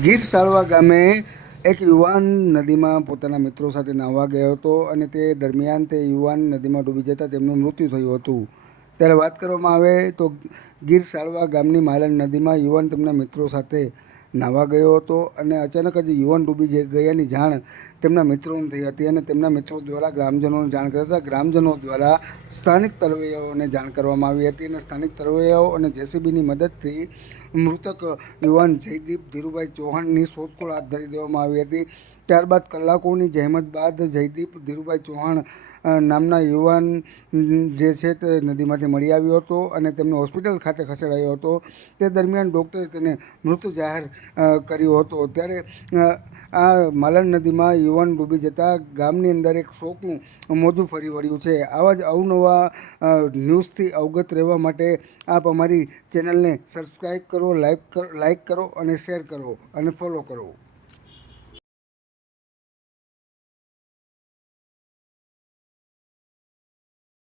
ગીર સાળવા ગામે એક યુવાન નદીમાં પોતાના મિત્રો સાથે નાહવા ગયો હતો અને તે દરમિયાન તે યુવાન નદીમાં ડૂબી જતાં તેમનું મૃત્યુ થયું હતું. ત્યારે વાત કરવામાં આવે તો ગીર સાળવા ગામની માલણ નદીમાં યુવાન તેમના મિત્રો સાથે નાહવા ગયો હતો અને અચાનક જ યુવાન ડૂબી ગયાની જાણ તેમના મિત્રોને થઈ હતી અને તેમના મિત્રો દ્વારા ગ્રામજનોને જાણ કરતા હતા. ગ્રામજનો દ્વારા સ્થાનિક તરવૈયાઓને જાણ કરવામાં આવી હતી અને સ્થાનિક તરવૈયાઓ અને જેસીબીની મદદથી મૃતક યુવાન જયદીપ ધીરુભાઈ ચૌહાણની શોધખોળ હાથ ધરી દેવામાં આવી હતી. ત્યારબાદ કલાકોની જહેમત બાદ જયદીપ ધીરુભાઈ ચૌહાણ નામના યુવાન જે છે તે નદીમાંથી મળી આવ્યો હતો અને તેમને હોસ્પિટલ ખાતે ખસેડાયો હતો. તે દરમિયાન ડૉક્ટરે તેને મૃત જાહેર કર્યો હતો. ત્યારે આ માલણ નદીમાં યુવાન ડૂબી જતાં ગામની અંદર એક શોકનું મોજું ફરી વળ્યું છે. આવા જ અવનવા ન્યૂઝથી અવગત રહેવા માટે આપ અમારી ચેનલને સબસ્ક્રાઈબ કરો, લાઈક લાઈક કરો અને શેર કરો અને ફોલો કરો.